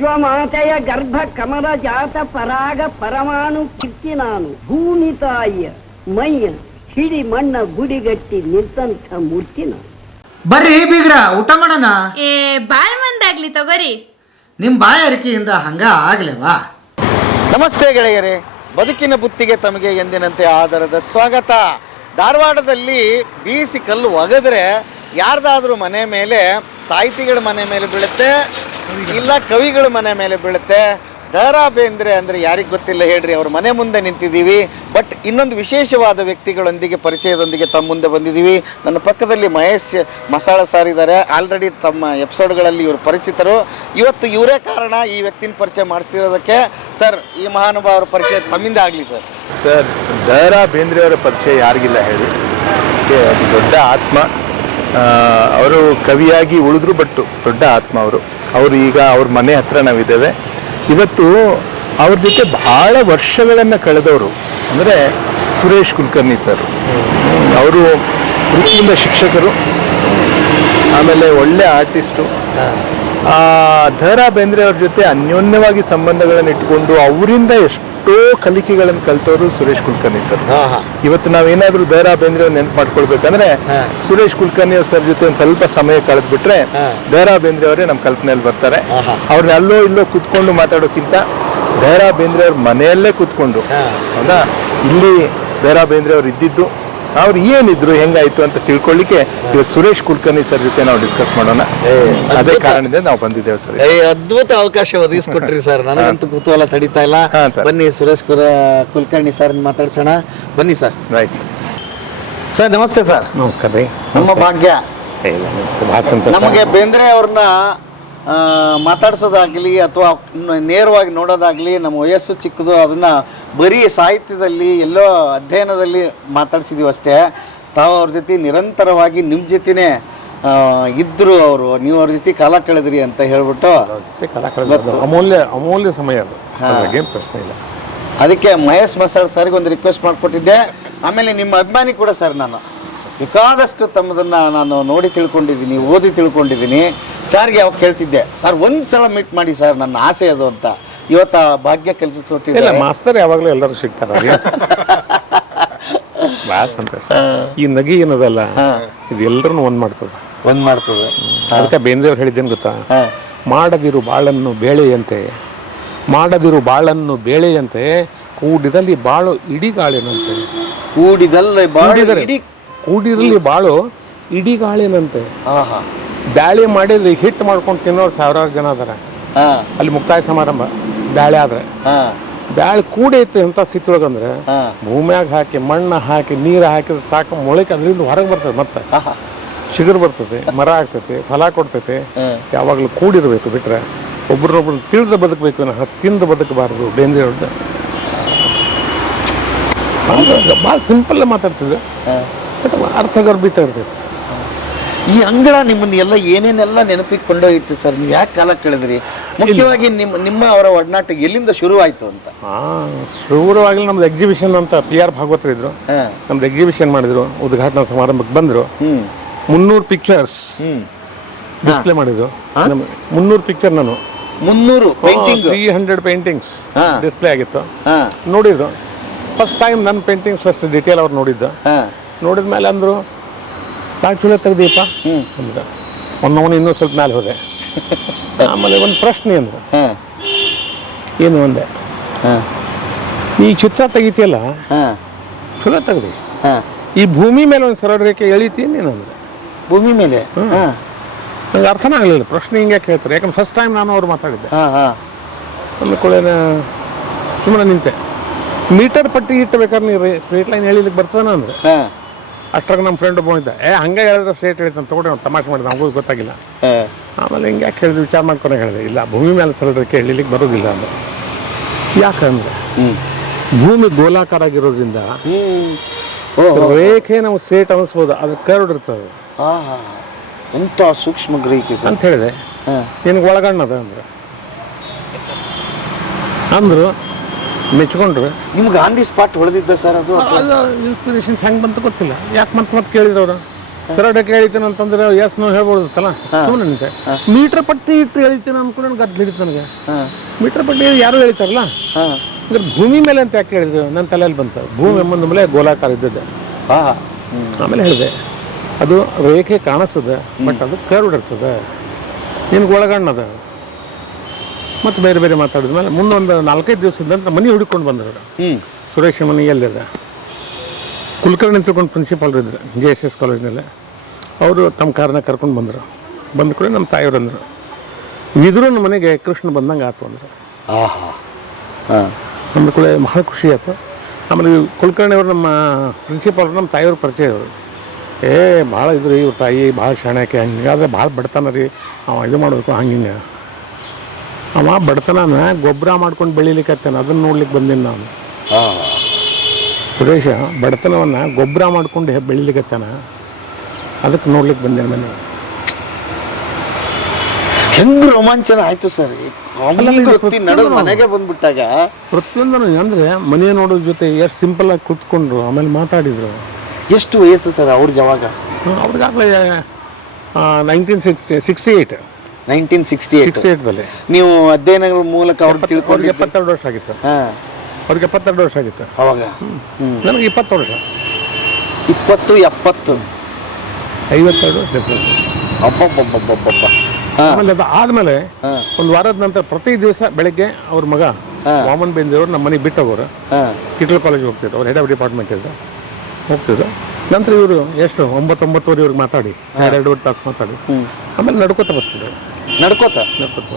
ವಿಶ್ವಮಾತೆಯ ಗರ್ಭ ಕಮಲ ಜಾತ ಪರಾಗ ಪರಮಾಣು ಕಿತ್ತಿ ನಾನು. ಭೂಮಿ ತಾಯಿಯ ಮೈಯ ಹಿಡಿ ಮಣ್ಣ ಗುಡಿಗಟ್ಟಿ ನಿಂತಂಥ ಮೂರ್ತಿ ನಾನು. ಬರ್ರಿ ಬೀಗ್ರ ಊಟ ಮಾಡೋಣ? ಏ ಬಾಳ್ ಮಂದಾಗ್ಲಿ ತಗೋರಿ. ನಿಮ್ಮ ಬಾಯಾರಿಕೆಯಿಂದ ಹಂಗ ಆಗ್ಲೇವಾ? ನಮಸ್ತೆ ಗೆಳೆಯರೇ ಬದುಕಿನ ಬುತ್ತಿಗೆ ತಮಗೆ ಎಂದಿನಂತೆ ಆಧಾರದ ಸ್ವಾಗತ. ಧಾರವಾಡದಲ್ಲಿ ಬೀಸಿ ಕಲ್ಲು ಒಗೆದ್ರೆ ಯಾರ್ದಾದ್ರೂ ಮನೆ ಮೇಲೆ ಸಾಹಿತಿಗಳ ಮನೆ ಮೇಲೆ ಬೀಳುತ್ತೆ ಇಲ್ಲ ಕವಿಗಳ ಮನೆ ಮೇಲೆ ಬೀಳುತ್ತೆ. ದ ರಾ ಬೇಂದ್ರೆ ಅಂದರೆ ಯಾರಿಗೆ ಗೊತ್ತಿಲ್ಲ ಹೇಳ್ರಿ ಅವ್ರ ಮನೆ ಮುಂದೆ ನಿಂತಿದ್ದೀವಿ. ಬಟ್ ಇನ್ನೊಂದು ವಿಶೇಷವಾದ ವ್ಯಕ್ತಿಗಳೊಂದಿಗೆ ಪರಿಚಯದೊಂದಿಗೆ ತಮ್ಮ ಮುಂದೆ ಬಂದಿದ್ದೀವಿ. ನನ್ನ ಪಕ್ಕದಲ್ಲಿ ಮಹೇಶ್ ಮಸಾಳ ಸಾರ್ ಇದ್ದಾರೆ ಆಲ್ರೆಡಿ ತಮ್ಮ ಎಪಿಸೋಡ್ಗಳಲ್ಲಿ ಇವರು ಪರಿಚಿತರು. ಇವತ್ತು ಇವರೇ ಕಾರಣ ಈ ವ್ಯಕ್ತಿನ ಪರಿಚಯ ಮಾಡಿಸಿರೋದಕ್ಕೆ. ಸರ್ ಈ ಮಹಾನುಭಾವರ ಪರಿಚಯ ತಮ್ಮಿಂದ ಆಗಲಿ ಸರ್ ಸರ್ ದ ರಾ ಬೇಂದ್ರೆಯವರ ಪರಿಚಯ ಯಾರಿಗಿಲ್ಲ ಹೇಳಿ. ದೊಡ್ಡ ಆತ್ಮ. ಅವರು ಕವಿಯಾಗಿ ಉಳಿದ್ರು ಬಟ್ಟು ದೊಡ್ಡ ಆತ್ಮ ಅವರು. ಅವರು ಈಗ ಅವ್ರ ಮನೆ ಹತ್ರ ನಾವಿದ್ದೇವೆ. ಇವತ್ತು ಅವ್ರ ಜೊತೆ ಬಹಳ ವರ್ಷಗಳನ್ನು ಕಳೆದವರು ಅಂದರೆ ಸುರೇಶ್ ಕುಲಕರ್ಣಿ ಸರ್. ಅವರು ವೃತ್ತಿಯಿಂದ ಶಿಕ್ಷಕರು, ಆಮೇಲೆ ಒಳ್ಳೆ ಆರ್ಟಿಸ್ಟು ರಾ ಬೇಂದ್ರೆ ಅವ್ರ ಜೊತೆ ಅನ್ಯೋನ್ಯವಾಗಿ ಸಂಬಂಧಗಳನ್ನು ಇಟ್ಕೊಂಡು ಅವರಿಂದ ಎಷ್ಟೋ ಕಲಿಕೆಗಳನ್ನು ಕಲ್ತವರು ಸುರೇಶ್ ಕುಲಕರ್ಣಿ ಸರ್. ಇವತ್ತು ನಾವೇನಾದ್ರೂ ದ ರಾ ಬೇಂದ್ರೆ ಅವ್ರ ನೆನ್ಪು ಮಾಡ್ಕೊಳ್ಬೇಕಂದ್ರೆ ಸುರೇಶ್ ಕುಲಕರ್ಣಿ ಅವ್ರ ಸರ್ ಜೊತೆ ಒಂದು ಸ್ವಲ್ಪ ಸಮಯ ಕಳೆದ್ಬಿಟ್ರೆ ಬಿಟ್ರೆ ದ ರಾ ಬೇಂದ್ರೆ ಅವರೇ ನಮ್ಮ ಕಲ್ಪನೆಯಲ್ಲಿ ಬರ್ತಾರೆ. ಅವ್ರನ್ನ ಅಲ್ಲೋ ಇಲ್ಲೋ ಕುತ್ಕೊಂಡು ಮಾತಾಡೋಕ್ಕಿಂತ ದ ರಾ ಬೇಂದ್ರೆ ಅವ್ರ ಮನೆಯಲ್ಲೇ ಕುತ್ಕೊಂಡು. ಹೌದಾ? ಇಲ್ಲಿ ದ ರಾ ಬೇಂದ್ರೆ ಅವ್ರು ಇದ್ದಿದ್ದು ಅವ್ರು ಏನಿದ್ರು ಹೆಂಗಾಯ್ತು ಅಂತ ತಿಳ್ಕೊಳ್ಳಿಕ್ಕೆ ಇವತ್ತು ಸುರೇಶ್ ಕುಲಕರ್ಣಿ ಸರ್ ಜೊತೆ ನಾವು ಡಿಸ್ಕಸ್ ಮಾಡೋಣ. ಅದೇ ಕಾರಣದಿಂದ ನಾವು ಬಂದಿದ್ದೇವೆ ಸರ್ ಏ ಅದ್ಭುತ ಅವಕಾಶ ಒದಗಿಸ್ಕೊಟ್ರಿ ಸರ್. ನನಗಂತೂ ಕುತೂಹಲ ತಡೀತಾ ಇಲ್ಲ. ಬನ್ನಿ ಸುರೇಶ್ ಕುಲ್ಕರ್ಣಿ ಕುಲಕರ್ಣಿ ಸರ್ ಮಾತಾಡ್ಸೋಣ. ಬನ್ನಿ ಸರ್. ರೈಟ್ ಸರ್ ಸರ್ ನಮಸ್ತೆ ಸರ್. ನಮಸ್ಕಾರ ರೀ. ನಮ್ಮ ಭಾಗ್ಯ. ನಮಗೆ ಬೇಂದ್ರೆ ಅವ್ರನ್ನ ಮಾತಾಡ್ಸೋದಾಗ್ಲಿ ಅಥವಾ ನೇರವಾಗಿ ನೋಡೋದಾಗ್ಲಿ ನಮ್ಮ ವಯಸ್ಸು ಚಿಕ್ಕದು ಅದನ್ನ ಬರೀ ಸಾಹಿತ್ಯದಲ್ಲಿ ಎಲ್ಲೋ ಅಧ್ಯಯನದಲ್ಲಿ ಮಾತಾಡ್ಸಿದೀವಿ ಅಷ್ಟೇ. ತಾವು ಅವ್ರ ಜೊತೆ ನಿರಂತರವಾಗಿ ನಿಮ್ಮ ಜೊತೆನೇ ಇದ್ದರು ಇದ್ರು ಅವರು. ನೀವು ಅವ್ರ ಜೊತೆ ಕಾಲ ಕಳೆದ್ರಿ ಅಂತ ಹೇಳ್ಬಿಟ್ಟು. ಅಮೂಲ್ಯ ಅಮೂಲ್ಯ ಸಮಯ ಅದು. ಪ್ರಶ್ನೆ ಇಲ್ಲ. ಅದಕ್ಕೆ ಮಹೇಶ್ ಮಸಾಳ್ ಸರ್ಗೆ ಒಂದು ರಿಕ್ವೆಸ್ಟ್ ಮಾಡಿಕೊಟ್ಟಿದ್ದೆ. ಆಮೇಲೆ ನಿಮ್ಮ ಅಭಿಮಾನಿ ಕೂಡ ಸರ್ ನಾನು. ಬೇಕಾದಷ್ಟು ತಮ್ಮದನ್ನ ನಾನು ನೋಡಿ ತಿಳ್ಕೊಂಡಿದ್ದೀನಿ ಓದಿ ತಿಳ್ಕೊಂಡಿದ್ದೀನಿ. ಸರ್ಗೆ ಅವಾಗ ಕೇಳ್ತಿದ್ದೆ ಸರ್ ಒಂದು ಸಲ ಮೀಟ್ ಮಾಡಿ ಸರ್ ನನ್ನ ಆಸೆ ಅದು ಅಂತ. ಇವತ್ತು ಆ ಭಾಗ್ಯ ಕೆಲಸ ಇಲ್ಲ ಮಾಸ್ತರ್ ಯಾವಾಗಲೂ ಎಲ್ಲರೂ ಸಿಗ್ತಾರೆ ಭಾಳ ಸಂತೋಷ. ಈ ನಗಿ ಏನದಲ್ಲ ಇದು ಎಲ್ಲರನ್ನು ಒಂದ್ ಮಾಡ್ತದೆ. ಒಂದ್ ಮಾಡ್ತದೆ. ಅದಕ್ಕೆ ಬೇಂದ್ರೆಯವ್ರು ಹೇಳಿದ್ದೇನು ಗೊತ್ತಾ? ಮಾಡದಿರು ಬಾಳನ್ನು ಬೇಳೆಯಂತೆ ಮಾಡದಿರು ಬಾಳನ್ನು ಬೇಳೆಯಂತೆ ಕೂಡಿದಲ್ಲಿ ಬಾಳು ಇಡಿಗಾಳಿನಂತೆ. ಕೂಡಿದಲ್ಲ ಕೂಡಿದಲ್ಲಿ ಕೂಡಿದರೆ ಇಡೀ ಕೂಡಿರಲಿ ಬಾಳು ಇಡಿಗಾಳಿನಂತೆ. ಆಹಾ. ಬ್ಯಾಳೆ ಮಾಡಿದ್ರೆ ಹಿಟ್ಟು ಮಾಡ್ಕೊಂಡು ತಿನ್ನೋರು ಸಾವಿರಾರು ಜನ ಅದಾರ. ಹಾಂ. ಅಲ್ಲಿ ಮುಕ್ತಾಯ ಸಮಾರಂಭ. ಬ್ಯಾಳೆ ಆದ್ರೆ. ಬ್ಯಾಳೆ ಕೂಡಿ ಐತೆ ಅಂತ ಸ್ಥಿತಿಯೊಳಗಂದ್ರೆ ಒಳಗಂದ್ರೆ ಭೂಮ್ಯಾಗ ಹಾಕಿ ಮಣ್ಣು ಹಾಕಿ ನೀರು ಹಾಕಿದ್ರೆ ಸಾಕು ಮೊಳಕೆ ಅದರಿಂದ ಹೊರಗೆ ಬರ್ತದೆ ಮತ್ತೆ. ಚಿಗುರು ಬರ್ತದೆ ಮರ ಆಗ್ತೈತೆ ಫಲ ಕೊಡ್ತೈತೆ. ಯಾವಾಗಲೂ ಕೂಡಿರಬೇಕು ಬಿಟ್ರೆ. ಒಬ್ರನ್ನೊಬ್ರು ತಿಳಿದು ಬದುಕಬೇಕು ತಿಂದು ಬದುಕಬಾರದು ಬೇಂದ್ರೆ ಭಾಳ ಸಿಂಪಲ್ ಮಾತಾಡ್ತಿದ್ದೆ. ಅರ್ಥ ಗರ್ಭಿತ ಅರ್ಥಗರ್ಭಿತ ಇರ್ತೈತೆ. ಈ ಅಂಗಳ ನಿಮ್ಮನ್ನ ಎಲ್ಲ ಏನೇನೆಲ್ಲ ನೆನಪಿಗೆ ಕೊಂಡೋಗಿತ್ತು ಸರ್? ನೀವು ಯಾಕೆ ಕಾಲ ಕಳೆದ್ರಿ? ಮುಖ್ಯವಾಗಿ ನಿಮ್ಮ ನಿಮ್ಮ ಅವರ ಒಡನಾಟ ಎಲ್ಲಿಂದ ಶುರುವಾಯ್ತು ಅಂತ? ಶುರುವಾಗಲಿ ನಮ್ದು ಎಕ್ಸಿಬಿಷನ್ ಅಂತ ಪಿ ಆರ್ ಭಾಗವತರು ಇದ್ರು. ನಮ್ದು ಎಕ್ಸಿಬಿಷನ್ ಮಾಡಿದ್ರು ಉದ್ಘಾಟನಾ ಸಮಾರಂಭಕ್ಕೆ ಬಂದರು. ಮುನ್ನೂರು ಪಿಕ್ಚರ್ಸ್ ಡಿಸ್ಪ್ಲೇ ಮಾಡಿದ್ರು. ಮುನ್ನೂರು ಪಿಕ್ಚರ್ ನಾನು. ಮುನ್ನೂರು painting three hundred paintings. Display ಆಗಿತ್ತು. ನೋಡಿದ್ರು. ಫಸ್ಟ್ ಟೈಮ್ ನನ್ನ ಪೇಂಟಿಂಗ್ಸ್ ಅಷ್ಟು ಡಿಟೇಲ್ ಅವ್ರು ನೋಡಿದ್ದು. ನೋಡಿದ ಮೇಲೆ ಅಂದರು ಭಾಳ ಚಲೋ ತೆಗ್ದೀಪ ಅಂದ್ರೆ ಒಂದವನು ಇನ್ನೂ ಸ್ವಲ್ಪ ಮೇಲೆ ಹೋದೆ. ಆಮೇಲೆ ಒಂದು ಪ್ರಶ್ನೆ ಅಂದ್ರೆ ಹಾ. ಏನು ಒಂದೆ ಹಾ. ಈ ಚಿತ್ರ ತೆಗಿತಿಯಲ್ಲ? ಹಾ. ಚಲೋ ತೆಗ್ದಿ. ಹಾ. ಈ ಭೂಮಿ ಮೇಲೆ ಒಂದು ಸರಳ ರೇಖೆ ಎಳಿತೀನಿ ನೀನು ಅಂದ್ರೆ ಭೂಮಿ ಮೇಲೆ? ಹಾ. ನಂಗೆ ಅರ್ಥನೇ ಆಗಲಿಲ್ಲ. ಪ್ರಶ್ನೆ ಹಿಂಗೆ ಕೇಳ್ತಾರೆ. ಯಾಕಂದ್ರೆ ಫಸ್ಟ್ ಟೈಮ್ ನಾನು ಅವ್ರು ಮಾತಾಡಿದ್ದೆ. ಹಾ ಹಾ. ಅಂದ್ಕೊಳ್ಳೇನ ಸುಮ್ಮನೆ ನಿಂತೆ. ಮೀಟರ್ ಪಟ್ಟಿ ಇಟ್ಟಬೇಕಾದ್ರೆ ನೀವು ಸ್ಟ್ರೀಟ್ ಲೈನ್ ಹೇಳಿಲಿಕ್ಕೆ ಬರ್ತದ ಅಂದ್ರೆ ಹಾ. ಅಷ್ಟ್ರಾಗ ನಮ್ಮ ಫ್ರೆಂಡ್ ಒಬ್ಬ ಇದ್ದ. ಏ ಹಂಗೆ ಹೇಳಿದ್ರೆ ಸ್ಟೇಟ್ ಹೇಳ್ತಾನೆ ತಗೊಂಡೆ ಅವ್ನು ತಮಾಷೆ ಮಾಡಿದ ನಮಗೂ ಗೊತ್ತಾಗಿಲ್ಲ. ಆಮೇಲೆ ಹಿಂಗೆ ಯಾಕೆ ಹೇಳಿದ್ರು ವಿಚಾರ ಮಾಡ್ಕೊಂಡು ಹೇಳಿದೆ. ಇಲ್ಲ ಭೂಮಿ ಮೇಲೆ ಸರಳ ಹೇಳಲಿಕ್ಕೆ ಬರೋದಿಲ್ಲ ಅಂದ್ರೆ? ಯಾಕಂದ್ರೆ ಭೂಮಿ ಗೋಲಾಕಾರ ಆಗಿರೋದ್ರಿಂದ ರೇಖೆ ನಾವು ಸ್ಟ್ರೇಟ್ ಅನಿಸ್ಬೋದು ಅದು ಕರ್ಡ್ ಇರ್ತದೆ. ಎಂಥ ಸೂಕ್ಷ್ಮ ಗ್ರಹಿಕೆ ಅಂತ ಹೇಳಿದೆ. ನಿನಗೆ ಒಳಗಣ್ಣದ ಅಂದ್ರೆ? ಅಂದರು ಮೆಚ್ಕೊಂಡ್ರು. ನಿಮ್ಗೆ ಗಾಂಧಿ ದಿ ಸ್ಪಾಟ್ ಹೊಳೆದಿದ್ದ ಸರ್ ಅದು ಅದು ಇನ್ಸ್ಪಿರೇಷನ್ಸ್ ಹೆಂಗೆ ಬಂತು ಗೊತ್ತಿಲ್ಲ. ಯಾಕೆ ಮತ್ತೆ ಮತ್ತೆ ಕೇಳಿದ್ರು ಸರ್ ಸರಡಕ್ಕೆ ಹೇಳ್ತೀನಿ ಅಂತಂದ್ರೆ ಎಸ್ ನಾವು ಹೇಳ್ಬೋದಲ್ಲ ಸುಮ್ಮನೆ ಮೀಟರ್ ಪಟ್ಟಿ ಇಟ್ಟು ಹೇಳ್ತೀನಿ ಅನ್ಕೊಂಡು ಗದ್ಲ ಹಿಡಿತು ನನಗೆ. ಮೀಟರ್ ಪಟ್ಟಿ ಯಾರು ಹೇಳ್ತಾರಲ್ಲ? ಅಂದ್ರೆ ಭೂಮಿ ಮೇಲೆ ಅಂತ ಯಾಕೆ ಹೇಳಿದ್ರು? ನನ್ನ ತಲೆಯಲ್ಲಿ ಬಂತು. ಭೂಮಿ ಎಂಬಂದ ಮೇಲೆ ಗೋಲಾಕಾರ ಇದ್ದದ್ದು. ಆಮೇಲೆ ಹೇಳಿದೆ ಅದು ರೇಖೆ ಕಾಣಿಸ್ತದೆ ಬಟ್ ಅದು ಕರ್ವ್ಡ್ ಇರ್ತದೆ. ನಿನ್ಗೆ ಒಳಗಣ್ಣದ. ಮತ್ತು ಬೇರೆ ಬೇರೆ ಮಾತಾಡಿದ ಮಾತಾಡಿದ್ಮೇಲೆ ಮುಂದೊಂದು ನಾಲ್ಕೈದು ದಿವಸದ ನಂತರ ಮನೆ ಹುಡುಕೊಂಡು ಬಂದರು ಹ್ಮ್. ಸುರೇಶ್ ಮನೆ ಎಲ್ಲಿದೆ? ಕುಲಕರ್ಣಿ ತಿಳ್ಕೊಂಡು ಪ್ರಿನ್ಸಿಪಾಲ್ ಇದ್ರು ಜೆ ಎಸ್ ಎಸ್ ಕಾಲೇಜ್ನಲ್ಲಿ ಅವರು ತಮ್ಮ ಕಾರನ್ನ ಕರ್ಕೊಂಡು ಬಂದರು. ಬಂದ ಕೂಡ ನಮ್ಮ ತಾಯಿಯವ್ರು ಅಂದರು. ಇದ್ರು ನಮ್ಮ ಮನೆಗೆ ಕೃಷ್ಣ ಬಂದಂಗೆ ಆತು ಅಂದರು. ಆಹಾ. ಹಾಂ. ಬಂದ ಕೂಡ ಬಹಳ ಖುಷಿ ಆಯ್ತು. ಆಮೇಲೆ ಕುಲಕರ್ಣಿ ಅವರು ನಮ್ಮ ಪ್ರಿನ್ಸಿಪಾಲ್ ನಮ್ಮ ತಾಯಿಯವ್ರ ಪರಿಚಯ ಅವರು ಏ ಭಾಳ ಇದ್ರು ಇವ್ರ ತಾಯಿ ಭಾಳ ಶಾಣಕ್ಕೆ ಹಂಗಾದ್ರೆ ಭಾಳ ಬಡತನ ರೀ. ಅವ ಇದು ಮಾಡಬೇಕು ಹಂಗಿಂಗೆ. ಅವ ಬಡತನನ ಗೊಬ್ಬರ ಮಾಡ್ಕೊಂಡು ಬೆಳಿಲಿಕ್ಕೆ ಅದನ್ನು ನೋಡ್ಲಿಕ್ಕೆ ಬಂದೀನಿ ನಾನು. ಸುರೇಶ ಬಡತನವನ್ನು ಗೊಬ್ಬರ ಮಾಡ್ಕೊಂಡು ಬೆಳಿಲಿಕ್ಕೆ ಬೆಳಿಲಿಕತ್ತಾನ? ಅದಕ್ಕೆ ನೋಡ್ಲಿಕ್ಕೆ ಬಂದೆ ಮನೆ. ಹೆಂಗ್ ರೋಮಾಂಚನ ಆಯ್ತು ಸರ್? ನಡೆದು ಮನೆಗೆ ಬಂದ್ಬಿಟ್ಟಾಗ. ಪ್ರತಿಯೊಂದನು ಅಂದ್ರೆ ಮನೆ ನೋಡೋದ್ರ ಜೊತೆ ಎಷ್ಟು ಆಗಿ ಕೂತ್ಕೊಂಡ್ರು ಆಮೇಲೆ ಮಾತಾಡಿದ್ರು. ಎಷ್ಟು ವಯಸ್ಸು ಸರ್ ಅವ್ರಿಗೆ ಅವಾಗ ಅವ್ರಿಗಾಗಲೇ nineteen sixty sixty eight nineteen sixty sixty ಏಯ್ಟ್ದಲ್ಲಿ ನೀವು ಅಧ್ಯಯನಗಳ ಮೂಲಕ ಅವ್ರು ಅವ್ರಿಗೆ ಇಪ್ಪತ್ತೆರಡು ಎಪ್ಪತ್ತೆರಡು ವರ್ಷ ಆಗಿತ್ತು. ಹಾಂ. ಅವ್ರಿಗೆ ಎಪ್ಪತ್ತೆರಡು ವರ್ಷ ಆಗಿತ್ತು. ಅವಾಗ? ನನಗೆ ಇಪ್ಪತ್ತು ವರ್ಷ. ಇಪ್ಪತ್ತು ಎಪ್ಪತ್ತು. ಐವತ್ತೆರಡು ಡಿಫ್ರೆನ್ಸ್ ಅಬ್ಬಬ್ಬಬ್ಬಬ್ಬಬ್ಬ. ಹಾ. ಆಮೇಲೆ ಅದು ಆದಮೇಲೆ ಹಾ. ಒಂದು ವಾರದ ನಂತರ ಪ್ರತಿ ದಿವಸ ಬೆಳಗ್ಗೆ ಅವ್ರ ಮಗ ವಾಮನ್ ಬೇಂದ್ರವ್ರು ನಮ್ಮ ಮನೆಗೆ ಬಿಟ್ಟು ಹೋಗೋರು ಹಾ. ಕಿಟ್ಲ್ ಕಾಲೇಜ್ ಹೋಗ್ತಿದ್ರು. ಅವ್ರು ಹೆಡ್ ಆಫ್ ಡಿಪಾರ್ಟ್ಮೆಂಟ್ ಇದ್ರು. ಹೋಗ್ತಿದ್ರು. ನಂತರ ಇವರು ಎಷ್ಟು ಒಂಬತ್ತೊಂಬತ್ತುವರೆ ಇವ್ರಿಗೆ ಮಾತಾಡಿ ಎರಡು ತಾಸು ಮಾತಾಡಿ. ಆಮೇಲೆ ನಡ್ಕೋತಾ ಬರ್ತಿದ್ರು. ನಡ್ಕೋತ? ನಡ್ಕೋತ.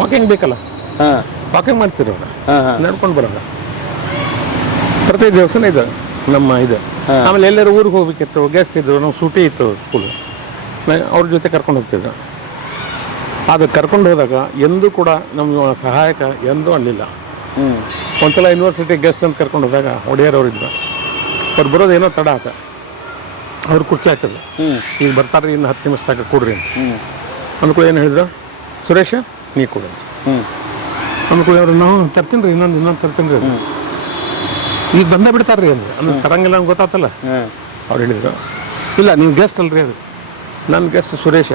ವಾಕಿಂಗ್ ಬೇಕಲ್ಲ? ಹಾ. ವಾಕಿಂಗ್ ಮಾಡ್ತೀರಿ ಅವ್ರು. ನಡ್ಕೊಂಡು ಬರೋದು ಪ್ರತಿ ದಿವಸನೇ ಇದೆ ನಮ್ಮ ಇದು. ಆಮೇಲೆ ಎಲ್ಲರೂ ಊರಿಗೆ ಹೋಗ್ಬೇಕಿತ್ತು ಗೆಸ್ಟ್ ಇದ್ರು ನಾವು ಸೂಟಿ ಇತ್ತು ಸ್ಕೂಲ್ ಅವ್ರ ಜೊತೆ ಕರ್ಕೊಂಡು ಹೋಗ್ತಿದ್ರು. ಅದು ಕರ್ಕೊಂಡು ಹೋದಾಗ ಎಂದೂ ಕೂಡ ನಮ್ಮ ಸಹಾಯಕ ಎಂದೂ ಅಲ್ಲಿಲ್ಲ ಹ್ಞೂ ಒಂದ್ಸಲ ಯೂನಿವರ್ಸಿಟಿ ಗೆಸ್ಟ್ ಅಂತ ಕರ್ಕೊಂಡು ಹೋದಾಗ ಒಡೆಯರ್ ಇದ್ರು. ಅವ್ರು ಬರೋದು ಏನೋ ತಡ ಆತ. ಅವ್ರು ಕುರ್ಚಿ ಹಾಕಿದ್ರು ಈಗ ಬರ್ತಾರೆ ಇನ್ನು ಹತ್ತು ನಿಮಿಷದಾಗ ಕೊಡ್ರಿ ಅಂತ. ಅಂದ್ಕೊಳ್ಳಿ ಏನು ಹೇಳಿದ್ರು? ಸುರೇಶ ನೀ ಕೊಡು. ಅಂದ್ಕೊಳ್ಳಿ ಅವ್ರು ನಾವು ತರ್ತೀನಿ ರೀ ಇನ್ನೊಂದು ಇನ್ನೊಂದು ತರ್ತೀನಿ ರೀ ಈಗ ಬಿಡ್ತಾರ ಬಿಡ್ತಾರ್ರಿ ಅಂದ್ರೆ ಅಂದ್ರೆ ತರಂಗಿಲ್ಲ ಅಂತ ಗೊತ್ತಾತಲ್ಲ ಅವ್ರು ಹೇಳಿದ್ರು. ಇಲ್ಲ ನೀವು ಗೆಸ್ಟ್ ಅಲ್ರಿ ಅದು. ನನ್ನ ಗೆಸ್ಟ್ ಸುರೇಶ.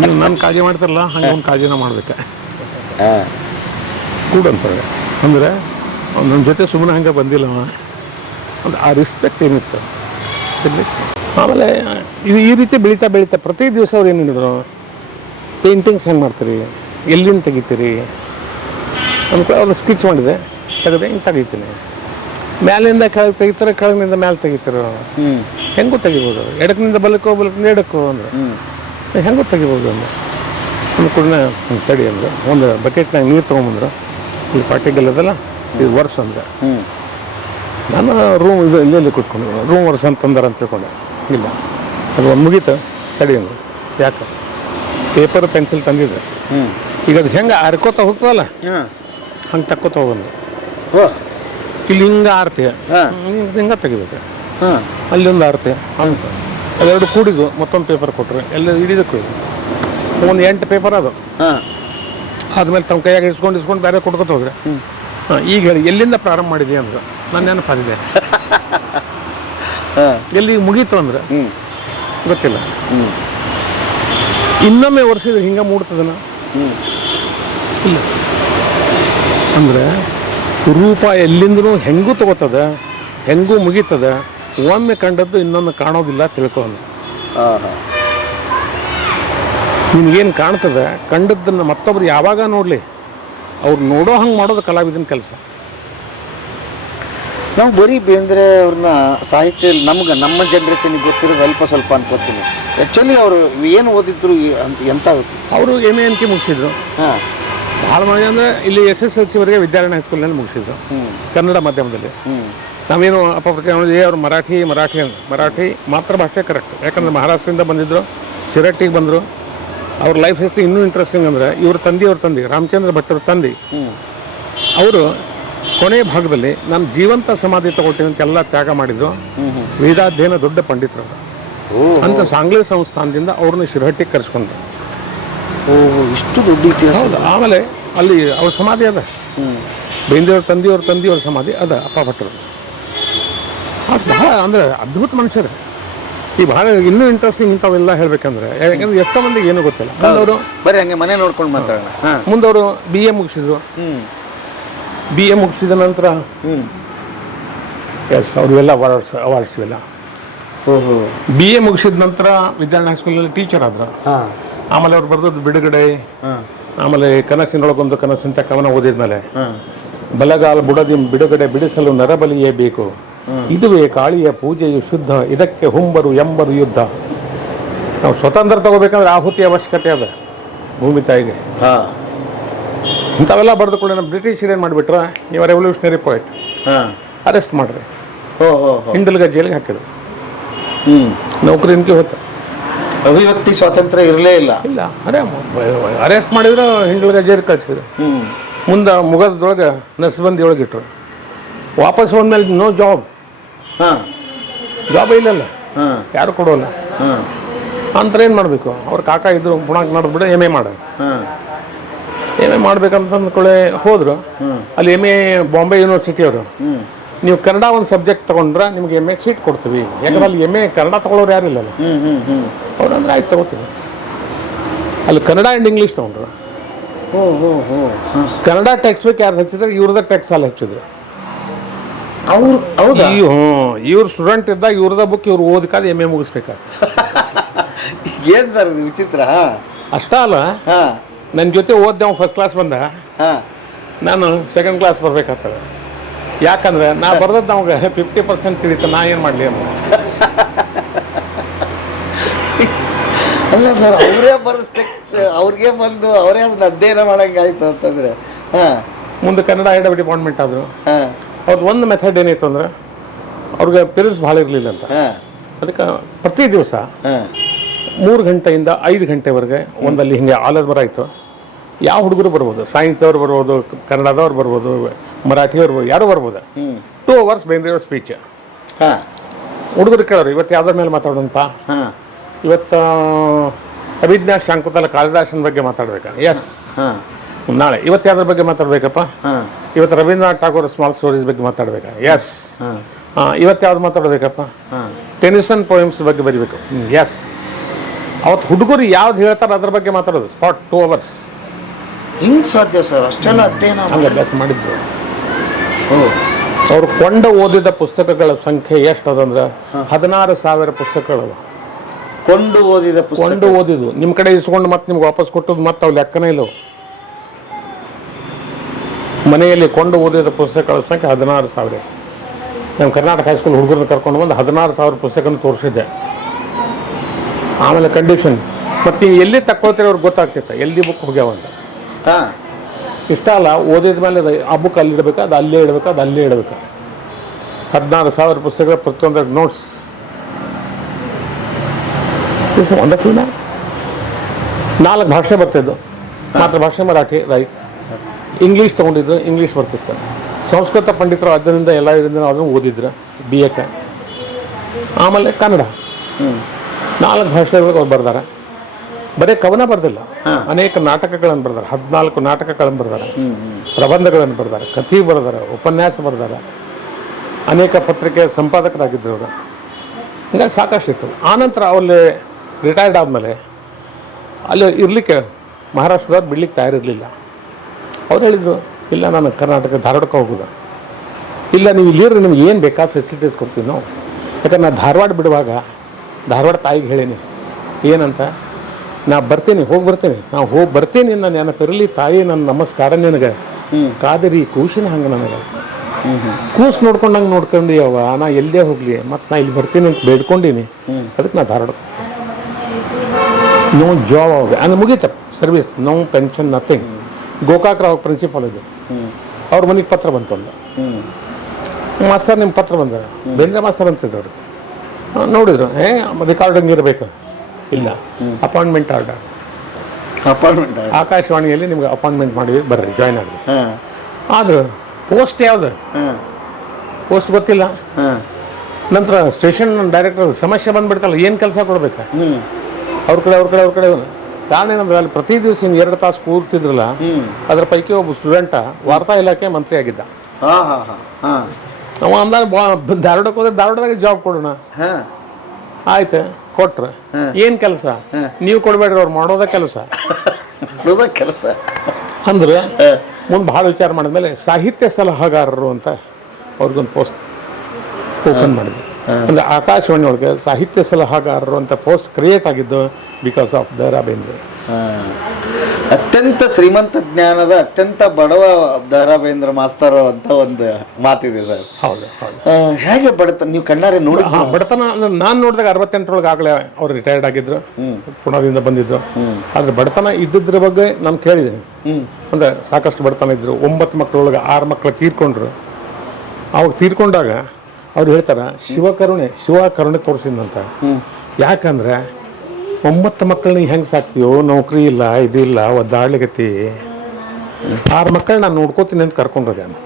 ನೀವು ನನ್ನ ಕಾಳಜಿ ಮಾಡ್ತಾರಲ್ಲ ಹಂಗೆ ಒಂದು ಕಾಳಜಿನ ಮಾಡ್ಬೇಕು. ಕೂಡ ಅಂತಾರೆ. ಅಂದರೆ ನನ್ನ ಜೊತೆ ಸುಮ್ಮನೆ ಹಂಗೆ ಬಂದಿಲ್ಲ ಅವ. ಒಂದು ಆ ರಿಸ್ಪೆಕ್ಟ್ ಏನಿತ್ತು. ಆಮೇಲೆ ಇದು ಈ ರೀತಿ ಬೆಳೀತಾ ಬೆಳೀತಾ ಪ್ರತಿ ದಿವಸ ಅವ್ರು ಏನು ಹೇಳಿದ್ರು? ಪೇಂಟಿಂಗ್ಸ್ ಹೆಂಗೆ ಮಾಡ್ತೀರಿ ಎಲ್ಲಿಂದ ತೆಗಿತೀರಿ? ಅಂದ್ಕೊಂಡು ಅವ್ರು ಸ್ಕೆಚ್ ಮಾಡಿದೆ. ತೆಗೆದೆ ಹಿಂಗೆ ತೆಗಿತೀನಿ. ಮ್ಯಾಲಿಂದ ಕೆಳಗೆ ತೆಗಿತಾರೆ ಕೆಳಗಿನಿಂದ ಮ್ಯಾಲೆ ತೆಗಿತಾರೆ ಹೆಂಗೂ ತೆಗಿಬೋದು. ಎಡಕ್ನಿಂದ ಬಲಕ್ಕೋ ಬಲಕ್ಕಿಂದ ಎಡಕ್ಕೋ ಅಂದ್ರೆ ಹೆಂಗೂ ತೆಗಿಬೋದು ಅಂದ್ರೆ. ಅಂದ್ಕೊಂಡೆ ತಡಿ ಅಂದ್ರೆ ಒಂದು ಬಕೆಟ್ನಾಗ ನೀರು ತೊಗೊಂಬಂದ್ರು ಇಲ್ಲಿ ಅದಲ್ಲ ಇದು ವರ್ಷ ಅಂದ್ರೆ. ನಾನು ರೂಮ್ ಇದು ಇಲ್ಲೆಲ್ಲಿ ಇಲ್ಲಿ ಕೂತ್ಕೊಂಡು ರೂಮ್ ವರ್ಷ ಅಂತಂದಾರ ಅಂತ ತಿಳ್ಕೊಂಡೆ. ಇಲ್ಲ. ಅದು ಒಂದು ಮುಗೀತು. ತಡಿ ಅಂದ್ರೆ. ಯಾಕೆ? ಪೇಪರ್ ಪೆನ್ಸಿಲ್ ತಂದಿದ್ದೆ ಹ್ಮ್. ಈಗ ಅದು ಹೆಂಗೆ ಆರ್ಕೋತ ಹೋಗ್ತದಲ್ಲ? ಹಾಂ. ಹಂಗೆ ತಕ್ಕೋತ ಹೋಗಂದು. ಓ. ಇಲ್ಲಿ ಹಿಂಗೆ ಆರ್ತಿ. ಹಾಂ. ಹಿಂಗೆ ತೆಗಿಬೇಕು. ಹಾ. ಅಲ್ಲಿ ಒಂದು ಆರ್ತಿ. ಅಂತ. ಅದೆರಡು ಕೂಡಿದ್ದು ಮತ್ತೊಂದು ಪೇಪರ್ ಕೊಟ್ಟರೆ ಎಲ್ಲ ಹಿಡಿದಕ್ಕೂ ಒಂದು ಎಂಟು ಪೇಪರ್ ಅದು. ಹಾ. ಆದ್ಮೇಲೆ ತಮ್ಮ ಕೈಯಾಗ ಇಸ್ಕೊಂಡು ಇಸ್ಕೊಂಡು ಬೇರೆ ಕೊಡ್ಕೊತ ಹೋದ್ರೆ. ಹಾಂ ಈಗ ಹೇಳಿ ಎಲ್ಲಿಂದ ಪ್ರಾರಂಭ ಮಾಡಿದೆ ಅಂದ್ರೆ? ನನ್ನ ನೆನಪಾಗಿದೆ. ಹಾ. ಎಲ್ಲಿ ಮುಗೀತು ಅಂದ್ರೆ ಗೊತ್ತಿಲ್ಲ. ಇನ್ನೊಮ್ಮೆ ವರ್ಷಿದ್ರೆ ಹಿಂಗೆ ಮೂಡ್ತದನ? ಇಲ್ಲ. ಅಂದ್ರೆ ರೂಪ ಎಲ್ಲಿಂದನೂ ಹೆಂಗೂ ತಗೋತದ ಹೆಂಗೂ ಮುಗೀತದ ಒಮ್ಮೆ ಕಂಡದ್ದು ಇನ್ನೊಮ್ಮೆ ಕಾಣೋದಿಲ್ಲ ತಿಳ್ಕೊಂಡು. ನಿನಗೇನು ಕಾಣ್ತದ? ಕಂಡದ್ದನ್ನು ಮತ್ತೊಬ್ರು ಯಾವಾಗ ನೋಡಲಿ? ಅವ್ರು ನೋಡೋ ಹಂಗೆ ಮಾಡೋದು ಕಲಾವಿದನ ಕೆಲಸ. ನಾವು ಬರೀ ಬೇಂದ್ರೆ ಅವ್ರನ್ನ ಸಾಹಿತ್ಯ ನಮ್ಗೆ ನಮ್ಮ ಜನ್ರೇಷನಿಗೆ ಗೊತ್ತಿರೋದು ಅಲ್ಪ ಸ್ವಲ್ಪ ಅನ್ಕೋತೀನಿ. ಆ್ಯಕ್ಚುಲಿ ಅವರು ಏನು ಓದಿದ್ರು ಈ- ಅಂತ ಎಂತ ಅವರು ಎಂ ಎ ಎನ್ ಕೆ ಮುಗಿಸಿದ್ರು. ಹಾಂ. ಭಾಳ ಮಂದಿ ಅಂದರೆ ಇಲ್ಲಿ ಎಸ್ ಎಸ್ ಎಲ್ ಸಿವರೆಗೆ ವಿದ್ಯಾರಣ್ಯ ಹೈಸ್ಕೂಲ್ನಲ್ಲಿ ಮುಗಿಸಿದ್ರು. ಕನ್ನಡ ಮಾಧ್ಯಮದಲ್ಲಿ. ಹ್ಞೂ ನಾವೇನು ಅಪಪ್ರತಿ ಏ ಅವ್ರು ಮರಾಠಿ ಮರಾಠಿ ಅಂತ ಮರಾಠಿ ಮಾತೃಭಾಷೆ ಕರೆಕ್ಟ್ ಯಾಕಂದರೆ ಮಹಾರಾಷ್ಟ್ರದಿಂದ ಬಂದಿದ್ದರು ಸಿರಟ್ಟಿಗೆ ಬಂದರು. ಅವ್ರ ಲೈಫ್ ಹಿಸ್ಟ್ರಿ ಇನ್ನೂ ಇಂಟ್ರೆಸ್ಟಿಂಗ್ ಅಂದರೆ ಇವ್ರ ತಂದೆ ಅವ್ರ ತಂದೆ ರಾಮಚಂದ್ರ ಭಟ್ಟರ ತಂದೆ. ಅವರು ಕೊನೆ ಭಾಗದಲ್ಲಿ ನಾನು ಜೀವಂತ ಸಮಾಧಿ ತಗೊಳ್ತೀನಿ ಅಂತೆಲ್ಲ ತ್ಯಾಗ ಮಾಡಿದ್ರು. ವೇದಾಧ್ಯಯನ ದೊಡ್ಡ ಪಂಡಿತರು ಅಂತ ಸಾಂಗ್ಲಿ ಸಂಸ್ಥಾನದಿಂದ ಅವ್ರನ್ನ ಶಿರಹಟ್ಟಿಗೆ ಕರೆಸ್ಕೊಂಡ್ರು. ಓ ಇಷ್ಟು ದೊಡ್ಡ ಇತಿಹಾಸ ಆಮೇಲೆ ಅಲ್ಲಿ ಅವ್ರ ಸಮಾಧಿ ಅದ. ಬೇಂದಿಯವ್ರ ತಂದೆಯವ್ರ ತಂದೆಯವ್ರ ಸಮಾಧಿ ಅದ ಅಪ್ಪ ಭಟ್ರು. ಅದು ಬಹಳ ಅಂದ್ರೆ ಅದ್ಭುತ ಮನುಷ್ಯರು. ಈ ಬಹಳ ಇನ್ನೂ ಇಂಟ್ರೆಸ್ಟಿಂಗ್ ಇಂಥವೆಲ್ಲ ಹೇಳ್ಬೇಕಂದ್ರೆ ಯಾಕಂದ್ರೆ ಎಷ್ಟೋ ಮಂದಿಗೆ ಏನೂ ಗೊತ್ತಿಲ್ಲ. ಮುಂದವರು ಬರೀ ಹಂಗೆ ಮನೆ ನೋಡ್ಕೊಂಡು ಮಾತಾಡೋಣ. ಮುಂದವರು ಬಿ ಎ ಮುಗಿಸಿದ್ರು. ಬಿ ಎ ಮುಗಿಸಿದ ನಂತರ ಹ್ಞೂ ಎಸ್ ಅವ್ರಿಗೆಲ್ಲ ಅವಾರ್ಡ್ಸ್ ಅವಾರ್ಡ್ಸ್ ಇವೆಲ್ಲ. ಬಿ ಎ ಮುಗಿಸಿದ ನಂತರ ವಿದ್ಯಾರ್ಣ ಹೈಸ್ಕೂಲಲ್ಲಿ ಟೀಚರ್ ಆದ್ರು. ಹಾ. ಆಮೇಲೆ ಅವ್ರು ಬರೆದದ್ದು ಬಿಡುಗಡೆ. ಹಾ. ಆಮೇಲೆ ಕನಸಿನೊಳಗೊಂದು ಕನಸಿನ ಕವನ ಓದಿದ್ಮೇಲೆ. ಹಾ. ಬಲಗಾಲ ಬುಡದಿ ಬಿಡುಗಡೆ ಬಿಡಿಸಲು ನರಬಲಿಯೇ ಬೇಕು. ಇದುವೇ ಕಾಳಿಯ ಪೂಜೆಯು ಶುದ್ಧ ಇದಕ್ಕೆ ಹುಂಬರು ಎಂಬರು ಯುದ್ಧ. ನಾವು ಸ್ವತಂತ್ರ ತಗೋಬೇಕಂದ್ರೆ ಆಹುತಿ ಅವಶ್ಯಕತೆ ಅದ. ಭೂಮಿ ತಾಯಿಗೆ. ಹಾ. ಇಂಥವೆಲ್ಲ ಬರೆದುಕೊಳ್ಳಿ ನಮ್ಮ ಬ್ರಿಟಿಷರು ಏನು ಮಾಡಿಬಿಟ್ರ? ನೀವು ರೆವಲ್ಯೂಷನರಿ ಪಾಯಿಂಟ್ ಹಾಂ. ಅರೆಸ್ಟ್ ಮಾಡಿರಿ. ಹೋ ಹಿಂದಲ್ಗ ಜೈಲಿಗೆ ಹಾಕಿದ್ರು. ಹ್ಮ್. ನೌಕರಿನಿಗೆ ಹೋತ ಅಭಿವ್ಯಕ್ತಿ ಸ್ವಾತಂತ್ರ್ಯ ಇರಲೇ ಇಲ್ಲ. ಇಲ್ಲ. ಅರೆ ಅರೆಸ್ಟ್ ಮಾಡಿದ್ರು ಹಿಂದಲ್ಗ ಜೈಲಿಗೆ ಕಳ್ಸಿದ್ರು. ಹ್ಞೂ ಮುಂದೆ ಮುಗದೊಳಗೆ ನಸ್ಬಂದಿ ಒಳಗೆ ಒಳಗಿಟ್ರು ವಾಪಸ್ ಹೋದ್ಮೇಲೆ ನೋ ಜಾಬ್ ಹಾಂ. ಜಾಬ್ ಇಲ್ಲಲ್ಲ. ಹಾಂ. ಯಾರು ಕೊಡೋಲ್ಲ. ಹಾಂ. ಅಂತರ ಏನು ಮಾಡಬೇಕು? ಅವ್ರ ಕಾಕ ಇದ್ರು ಪುಣಾಕ್ ನಡೆದ್ಬಿಟ್ಟು ಎಂ ಎ ಮಾಡ. ಹಾ. ಎಂ ಎ ಮಾಡ್ಬೇಕಂತ ಅಂದ್ಕೊಳ್ಳೆ ಹೋದ್ರು. ಅಲ್ಲಿ ಎಂ ಎ ಬಾಂಬೆ ಯೂನಿವರ್ಸಿಟಿ ಅವರು. ನೀವು ಕನ್ನಡ ಒಂದು ಸಬ್ಜೆಕ್ಟ್ ತಗೊಂಡ್ರೆ ನಿಮ್ಗೆ ಎಂ ಎ ಸೀಟ್ ಕೊಡ್ತೀವಿ. ಯಾಕಂದ್ರೆ ಅಲ್ಲಿ ಎಂ ಎ ಕನ್ನಡ ತಗೊಳ್ಳೋರು ಯಾರು ಅವ್ರು ಅಂದ್ರೆ ಆಯ್ತು ತಗೋತೀವಿ. ಅಲ್ಲಿ ಕನ್ನಡ ಆ್ಯಂಡ್ ಇಂಗ್ಲೀಷ್ ತಗೊಂಡ್ರು. ಕನ್ನಡ ಟೆಕ್ಸ್ಟ್ ಬುಕ್ ಯಾರು ಹಚ್ಚಿದ್ರೆ? ಇವ್ರದ ಟೆಕ್ಸ್ಟ್ ಅಲ್ಲಿ ಹಚ್ಚಿದ್ರು. ಅವ್ರು ಹೌದಾ? ಹ್ಞೂ ಇವ್ರು ಸ್ಟೂಡೆಂಟ್ ಇದ್ದಾಗ ಇವ್ರದ ಬುಕ್ ಇವ್ರು ಓದಕ್ಕಾದ ಎಂ ಎ ಮುಗಿಸ್ಬೇಕಾಗ್ತದೆ. ಏನು ಸರ್ ಇದು ವಿಚಿತ್ರ ಅಷ್ಟೇ ಅಷ್ಟ ಅಲ್ಲ. ಹಾ. ನನ್ನ ಜೊತೆ ಓದ್ದೆ ಅವ್ನು ಫಸ್ಟ್ ಕ್ಲಾಸ್ ಬಂದ. ಹಾ. ನಾನು ಸೆಕೆಂಡ್ ಕ್ಲಾಸ್ ಬರ್ಬೇಕಾಗ್ತದೆ. ಯಾಕಂದ್ರೆ ನಾ ಬರ್ದದ್ದು ನಮ್ಗೆ ಫಿಫ್ಟಿ ಪರ್ಸೆಂಟ್ ತಿಳಿತು ನಾ ಏನು ಮಾಡಲಿ ಅಂತ ಅಲ್ಲ ಸರ್ ಅವರೇ ಬರೆಸ್ಲಿಕ್ಕೆ ಅವ್ರಿಗೆ ಬಂದು ಅವರೇ ಅದನ್ನ ಅಧ್ಯಯನ ಮಾಡಂಗಾಯ್ತು ಅಂತಂದ್ರೆ ಹಾ. ಮುಂದೆ ಕನ್ನಡ ಐ ಡಬ್ಲ್ಯೂ ಡಿಪಾರ್ಟ್ಮೆಂಟ್ ಆದರು. ಹಾ. ಅವ್ರದ್ದು ಒಂದು ಮೆಥಡ್ ಏನಿತ್ತು ಅಂದ್ರೆ ಅವ್ರಿಗೆ ಪಿರಿಯಡ್ಸ್ ಭಾಳ ಇರಲಿಲ್ಲ ಅಂತ. ಹಾ. ಅದಕ್ಕೆ ಪ್ರತಿ ದಿವಸ ಹಾ. ಮೂರು ಗಂಟೆಯಿಂದ ಐದು ಗಂಟೆವರೆಗೆ ಒಂದಲ್ಲಿ ಹಿಂಗೆ ಆಲದ ಮರ ಇತ್ತು. ಯಾವ ಹುಡುಗರು ಬರ್ಬೋದು? ಸೈನ್ಸ್ದವ್ರು ಬರ್ಬೋದು ಕನ್ನಡದವ್ರು ಬರ್ಬೋದು ಮರಾಠಿಯವ್ರು ಬರ್ಬೋದು ಯಾರು ಬರ್ಬೋದು? ಟೂ ಅವರ್ಸ್ ಬೇಂದ್ರೆಯವ್ರ ಸ್ಪೀಚ್ ಹಾ. ಹುಡುಗರು ಕೇಳೋರು ಇವತ್ತು ಯಾವ್ದ್ರ ಮೇಲೆ ಮಾತಾಡೋಣಪ್ಪ ಹಾ. ಇವತ್ತು ಅಭಿಜ್ಞಾ ಶಾಂಕುತಲ ಕಾಳಿದಾಸನ ಬಗ್ಗೆ ಮಾತಾಡ್ಬೇಕಾ? ಎಸ್ ಹಾ. ನಾಳೆ ಇವತ್ತು ಯಾವ್ದ್ರ ಬಗ್ಗೆ ಮಾತಾಡ್ಬೇಕಪ್ಪ? ಹಾ. ಇವತ್ತು ರವೀಂದ್ರನಾಥ್ ಠಾಗೂರ್ ಸ್ಮಾಲ್ ಸ್ಟೋರೀಸ್ ಬಗ್ಗೆ ಮಾತಾಡ್ಬೇಕಾ? ಎಸ್ ಹಾ. ಇವತ್ತು ಯಾವ್ದು ಮಾತಾಡ್ಬೇಕಪ್ಪ? ಹಾ. ಟೆನಿಸನ್ ಪೋಯಮ್ಸ್ ಬಗ್ಗೆ ಬರಿಬೇಕು. ಎಸ್ ಅವತ್ತು ಹುಡುಗರು ಯಾವ್ದು ಹೇಳ್ತಾರೆ ಅದ್ರ ಬಗ್ಗೆ ಮಾತಾಡೋದು. ಸ್ಪಾಟ್ ಟೂ ಅವರ್ಸ್ ಹಿಂಗ್ ಸಾಧ್ಯ ಸರ್? ಅಷ್ಟೆಲ್ಲ ಅಧ್ಯಯನ ಹಂಗೆ ಅಭ್ಯಾಸ ಮಾಡಿದ್ರು. ಅವರು ಕೊಂಡ ಓದಿದ ಪುಸ್ತಕಗಳ ಸಂಖ್ಯೆ ಎಷ್ಟು ಅದಂದ್ರೆ? ಹದಿನಾರು ಸಾವಿರ ಪುಸ್ತಕಗಳು. ಕೊಂಡು ಓದಿದ ಕೊಂಡು ಓದಿದ್ದು. ನಿಮ್ಮ ಕಡೆ ಇಸ್ಕೊಂಡು ಮತ್ತೆ ನಿಮ್ಗೆ ವಾಪಸ್ ಕೊಟ್ಟದ್ದು ಮತ್ತೆ ಅವು ಲೆಕ್ಕನೇ ಇಲ್ಲ ಮನೆಯಲ್ಲಿ ಕೊಂಡು ಓದಿದ ಪುಸ್ತಕಗಳ ಸಂಖ್ಯೆ ಹದಿನಾರು ಸಾವಿರ. ನಮ್ಮ ಕರ್ನಾಟಕ ಹೈಸ್ಕೂಲ್ ಹುಡುಗರನ್ನ ಕರ್ಕೊಂಡು ಬಂದು ಹದಿನಾರು ಸಾವಿರ ಪುಸ್ತಕನ ತೋರಿಸಿದ್ದೆ. ಆಮೇಲೆ ಕಂಡೀಷನ್ ಮತ್ತು ನೀವು ಎಲ್ಲಿ ತಕ್ಕೊಳ್ತೀರಿ ಅವ್ರಿಗೆ ಗೊತ್ತಾಗ್ತಿತ್ತು. ಎಲ್ಲಿ ಬುಕ್ ಹೋಗ್ಯಾವಂತ ಹಾ. ಇಷ್ಟ ಅಲ್ಲ ಓದಿದ ಮೇಲೆ ಅದು ಆ ಬುಕ್ ಅಲ್ಲಿ ಇಡಬೇಕು ಅದು ಅಲ್ಲೇ ಇಡಬೇಕು ಅದು ಅಲ್ಲೇ ಇಡಬೇಕು? ಹದಿನಾರು ಸಾವಿರ ಪುಸ್ತಕಗಳ ಪ್ರತಿಯೊಂದ್ರ ನೋಟ್ಸ್ ವಂಡರ್ಫುಲ್ ನಾಲ್ಕು ಭಾಷೆ ಬರ್ತಿದ್ದು. ಭಾಷೆ ಮರಾಠಿ ರೈಟ್ ಇಂಗ್ಲೀಷ್ ತೊಗೊಂಡಿದ್ರು ಇಂಗ್ಲೀಷ್ ಬರ್ತಿತ್ತು. ಸಂಸ್ಕೃತ ಪಂಡಿತರು ಅದರಿಂದ ಎಲ್ಲ ಇದರಿಂದ ಅದನ್ನು ಓದಿದ್ರು ಬಿ ಎಕ್ಕೆ ಆಮೇಲೆ ಕನ್ನಡ. ನಾಲ್ಕು ಭಾಷೆಗಳಿಗೆ ಅವ್ರು ಬರ್ದಾರೆ. ಬರೀ ಕವನ ಬರ್ದಿಲ್ಲ. ಅನೇಕ ನಾಟಕಗಳನ್ನು ಬರ್ದಾರೆ. ಹದಿನಾಲ್ಕು ನಾಟಕಗಳನ್ನು ಬರ್ದಾರೆ. ಪ್ರಬಂಧಗಳನ್ನು ಬರ್ದಾರೆ. ಕಥೆ ಬರ್ದಾರೆ ಉಪನ್ಯಾಸ ಬರ್ದಾರೆ. ಅನೇಕ ಪತ್ರಿಕೆ ಸಂಪಾದಕರಾಗಿದ್ದರು ಅವರು. ಹಿಂಗಾಗಿ ಸಾಕಷ್ಟು ಇತ್ತು ಆನಂತರ ಅವಲ್ಲಿ ರಿಟೈರ್ಡ್ ಆದಮೇಲೆ ಅಲ್ಲಿ ಇರಲಿಕ್ಕೆ ಮಹಾರಾಷ್ಟ್ರದವ್ರು ಬಿಡ್ಲಿಕ್ಕೆ ತಯಾರಿರಲಿಲ್ಲ. ಅವ್ರು ಹೇಳಿದರು ಇಲ್ಲ ನಾನು ಕರ್ನಾಟಕ ಧಾರವಾಡಕ್ಕೆ ಹೋಗೋದು. ಇಲ್ಲ ನೀವು ಇಲ್ಲಿರೋ ನಿಮ್ಗೆ ಏನು ಬೇಕಾ ಫೆಸಿಲಿಟೀಸ್ ಕೊಡ್ತೀವಿ ನಾವು ಯಾಕಂದ್ರೆ ನಾನು ಧಾರವಾಡ ಬಿಡುವಾಗ ಧಾರವಾಡ ತಾಯಿಗೆ ಹೇಳೀನಿ. ಏನಂತ? ನಾ ಬರ್ತೀನಿ ಹೋಗಿ ಬರ್ತೀನಿ. ನಾ ಹೋಗಿ ಬರ್ತೀನಿ ನನ್ನ ನೆನಪಿರಲಿ ತಾಯಿ ನನ್ನ ನಮಸ್ಕಾರ ನಿನಗೆ. ಕಾದರಿ ಕೂಸಿನ ಹಂಗೆ ನನಗೆ. ಕೂಸು ನೋಡ್ಕೊಂಡಂಗೆ ನೋಡ್ಕೊಂಡು ಯಾವ ನಾ ಎಲ್ಲೇ ಹೋಗಲಿ ಮತ್ತು ನಾ ಇಲ್ಲಿ ಬರ್ತೀನಿ ಅಂತ ಬೇಡ್ಕೊಂಡಿನಿ. ಅದಕ್ಕೆ ನಾ ಧಾರವಾಡ. ನೋ ಜಾಬ್ ಅವ ಅಂದ್ರೆ ಮುಗೀತ service no pension nothing Gokak Rao principal ಇದು. ಅವ್ರ ಮನೆಗೆ ಪತ್ರ ಬಂತು ಅಲ್ಲ ಮಾಸ್ತರ್ ನಿಮ್ಮ ಪತ್ರ ಬಂದ? ಬೇಂದ್ರೆ ಮಾಸ್ತರ್ ಅಂತಿದ್ದವ್ರು ನೋಡಿದ್ರು ಏ ರೆಕಾರ್ಡಿಂಗ್ ಇರಬೇಕು? ಇಲ್ಲ ಅಪಾಯಿಂಟ್ಮೆಂಟ್ ಆರ್ಡರ್ ಅಪಾಯಿಂಟ್ಮೆಂಟ್ ಆಕಾಶವಾಣಿಯಲ್ಲಿ ನಿಮ್ಗೆ ಅಪಾಯಿಂಟ್ಮೆಂಟ್ ಮಾಡಿ ಬರ್ರಿ ಜಾಯ್ನ್ ಆಗಿ ಆದ್ರೆ ಪೋಸ್ಟ್ ಯಾವುದು? ಹಾ. ಪೋಸ್ಟ್ ಗೊತ್ತಿಲ್ಲ. ಹಾ. ನಂತರ ಸ್ಟೇಷನ್ ಡೈರೆಕ್ಟರ್ ಸಮಸ್ಯೆ ಬಂದ್ಬಿಡ್ತಲ್ಲ ಏನು ಕೆಲಸ ಕೊಡ್ಬೇಕು? ಅವ್ರ ಕಡೆ ಅವ್ರ ಕಡೆ ಅವ್ರ ಕಡೆ. ಕಾರಣ ಏನಂದ್ರೆ ಅಲ್ಲಿ ಪ್ರತಿ ದಿವಸ ಇನ್ನು ಎರಡು ತಾಸು ಕೂರ್ತಿದ್ರಲ್ಲ ಅದರ ಪೈಕಿ ಒಬ್ಬ ಸ್ಟೂಡೆಂಟ ವಾರ್ತಾ ಇಲಾಖೆ ಮಂತ್ರಿ ಆಗಿದ್ದ ಹಾ ಹಾ ಹಾ ಹಾ. ನಾವು ಅಂದಾಗ ಧಾರವಾಡಕ್ಕೆ ಹೋದ್ರೆ ಧಾರವಾಡದಾಗ ಜಾಬ್ ಕೊಡೋಣ. ಆಯ್ತು ಕೊಟ್ರ. ಏನು ಕೆಲಸ? ನೀವು ಕೊಡಬೇಡ್ರಿ ಅವ್ರು ಮಾಡೋದ ಕೆಲಸ. ಕೆಲಸ. ಅಂದ್ರೆ ಮುಂದೆ ಭಾಳ ವಿಚಾರ ಮಾಡಿದ್ಮೇಲೆ ಸಾಹಿತ್ಯ ಸಲಹಾಗಾರರು ಅಂತ ಅವ್ರಿಗೊಂದು ಪೋಸ್ಟ್ ಓಪನ್ ಮಾಡಿದ್ವಿ ಅಂದ್ರೆ ಆಕಾಶವಾಣಿ ಒಳಗೆ ಸಾಹಿತ್ಯ ಸಲಹಾಗಾರರು ಅಂತ ಪೋಸ್ಟ್ ಕ್ರಿಯೇಟ್ ಆಗಿದ್ದು ಬಿಕಾಸ್ ಆಫ್ ದ ರಾ ಬೇಂದ್ರೆ ಆ, ಅತ್ಯಂತ ಶ್ರೀಮಂತ ಜ್ಞಾನದ ಅತ್ಯಂತ ಬಡವ ದ ರಾ ಬೇಂದ್ರ ಮಾಸ್ತರ್ ಅಂತ ಒಂದು ಮಾತಿದೆ ಸರ್. ಹೌದು ಹೌದು. ಹೇಗೆ ಬಡತನ ನೀವು ಕಣ್ಣಾರೆ ನೋಡಿ ಹಾ ಬಡತನ ನಾನು ನೋಡಿದಾಗ ಅರವತ್ತೆಂಟರೊಳಗೆ ಆಗಲೇ ಅವ್ರು ರಿಟೈರ್ಡ್ ಆಗಿದ್ರು ಪುಣದಿಂದ ಬಂದಿದ್ರು. ಆದ್ರೆ ಬಡತನ ಇದ್ದಿದ್ರ ಬಗ್ಗೆ ನಾನು ಕೇಳಿದ್ದೀನಿ ಅಂದ್ರೆ ಸಾಕಷ್ಟು ಬಡತನ ಇದ್ರು. ಒಂಬತ್ತು ಮಕ್ಕಳೊಳಗೆ ಆರು ಮಕ್ಕಳು ತೀರ್ಕೊಂಡ್ರು. ಅವಾಗ ತೀರ್ಕೊಂಡಾಗ ಅವ್ರು ಹೇಳ್ತಾರ ಶಿವಕರುಣೆ ಶಿವ ಕರುಣೆ ತೋರಿಸಿದಂತ ಯಾಕಂದ್ರೆ ಒಂಬತ್ತು ಮಕ್ಕಳನ್ನ ಹೆಂಗೆ ಸಾಕ್ತೀವೋ ನೌಕರಿ ಇಲ್ಲ ಇದಿಲ್ಲ ಒದ್ದಾಡ್ಲಿಕತ್ತಿ. ಆರು ಮಕ್ಕಳು ನಾನು ನೋಡ್ಕೋತೀನಿ ಅಂತ ಕರ್ಕೊಂಡ್ರೆ ನಾನು.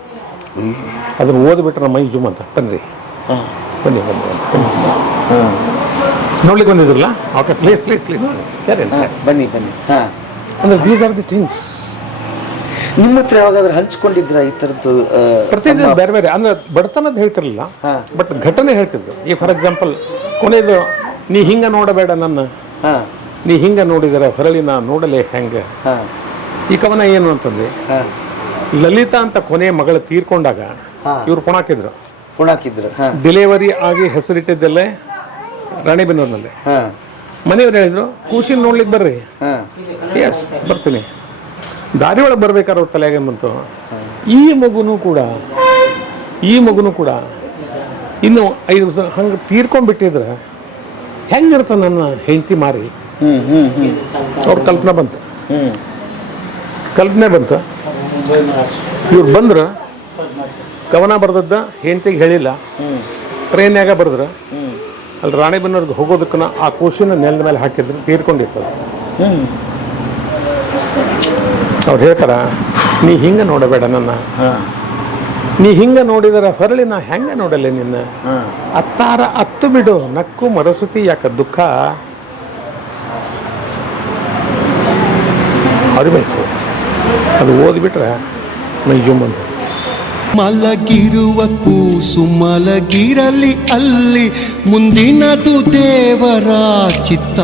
ಅದನ್ನು ಓದ್ಬಿಟ್ರೆ ನಮ್ಮ ಮೈ ಜುಮ್ ಅಂತ. ಬನ್ನಿ ಬನ್ನಿ ಬನ್ನಿ. ನೋಡ್ಲಿಕ್ಕೆ ಬಂದಿದ್ರಲ್ಲ? ಓಕೆ ಪ್ಲೀಸ್ ಪ್ಲೀಸ್ ಪ್ಲೀಸ್ ಯಾರೇನು ಬನ್ನಿ ಬನ್ನಿ. ಹಾಂ. ಅಂದ್ರೆ ದೀಸ್ ಆರ್ ದಿ ಥಿಂಗ್ಸ್ ನಿಮ್ಮ ಹತ್ರ ಯಾವಾಗಾದ್ರೂ ಹಂಚ್ಕೊಂಡಿದ್ರ ಈ ಥರದ್ದು ಪ್ರತಿದಿನ ಬೇರೆ ಬೇರೆ. ಅಂದ್ರೆ ಬಡತನದ ಹೇಳ್ತಿರ್ಲಿಲ್ಲ ಹಾ. ಬಟ್ ಘಟನೆ ಹೇಳ್ತಿದ್ರು. ಈ ಫಾರ್ ಎಕ್ಸಾಂಪಲ್ ಕೊನೆಯದು ನೀ ಹಿಂಗ ನೋಡಬೇಡ ನನ್ನ. ನೀ ಹಿಂಗ ನೋಡಿದರೆ ಹೊರಳಿ ನಾ ನೋಡಲೇ ಹೆಂಗೆ? ಈ ಕವನ ಏನು ಅಂತಂದ್ರೆ ಲಲಿತಾ ಅಂತ ಕೊನೆ ಮಗಳು ತೀರ್ಕೊಂಡಾಗ. ಇವ್ರು ಪುಣಾಕಿದ್ರು. ಪುಣಾಕಿದ್ರು ಡಿಲೆವರಿ ಆಗಿ ಹೆಸರಿಟ್ಟಿದ್ದಲ್ಲೇ ರಾಣಿಬೆನ್ನೂರಿನಲ್ಲಿ. ಹಾ. ಮನೆಯವ್ರು ಹೇಳಿದ್ರು ಕೂಸಿನ ನೋಡ್ಲಿಕ್ಕೆ ಬರ್ರಿ. ಎಸ್ ಬರ್ತೀನಿ. ದಾರಿ ಒಳಗೆ ಬರ್ಬೇಕಾದ್ರೆ ಅವ್ರ ತಲೆಗೆ ಬಂತು? ಈ ಮಗುನು ಕೂಡ ಈ ಮಗುನು ಕೂಡ ಇನ್ನು ಐದು ವರ್ಷ ಹಂಗೆ ತೀರ್ಕೊಂಡ್ಬಿಟ್ಟಿದ್ರೆ ಹೆಂಗಿರ್ತ ನನ್ನ ಹೆಂಡತಿ ಮಾರಿ? ಅವ್ರ ಕಲ್ಪನೆ ಬಂತು. ಕಲ್ಪನೆ ಬಂತು. ಇವ್ರು ಬಂದ್ರೆ ಕವನ ಬರ್ದದ್ದ ಹೆಂಡತಿಗೆ ಹೇಳಿಲ್ಲ. ಟ್ರೈನ್ಯಾಗ ಬರ್ದ್ರೆ. ಅಲ್ಲಿ ರಾಣಿಬೆನ್ನೂರಿಗೆ ಹೋಗೋದಕ್ಕನ ಆ ಕೂಸಿನ ನೆಲದ ಮೇಲೆ ಹಾಕಿದ್ರು ತೀರ್ಕೊಂಡಿರ್ತದೆ ಅವ್ರು ಹೇಳ್ತಾರ ನೀ ಹಿಂಗೆ ನೋಡಬೇಡ ನನ್ನ. ಹಾ. ನೀ ಹಿಂಗೆ ನೋಡಿದರೆ ಹೊರಳಿ ನಾ ಹೆಂಗೆ ನೋಡಲಿ ನಿನ್ನ? ಹಾ. ಅತ್ತಾರ ಅತ್ತು ಬಿಡು ನಕ್ಕು ಮರಸುತಿ ಯಾಕ ದುಃಖ? ಅರಿಬೇಕು ಅದು ಓದ್ಬಿಟ್ರೆ ಅಂತ ಮಲಗಿರುವ ಕೂಸು ಮಲಗಿರಲಿ ಅಲ್ಲಿ ಮುಂದಿನದು ದೇವರ ಚಿತ್ತ.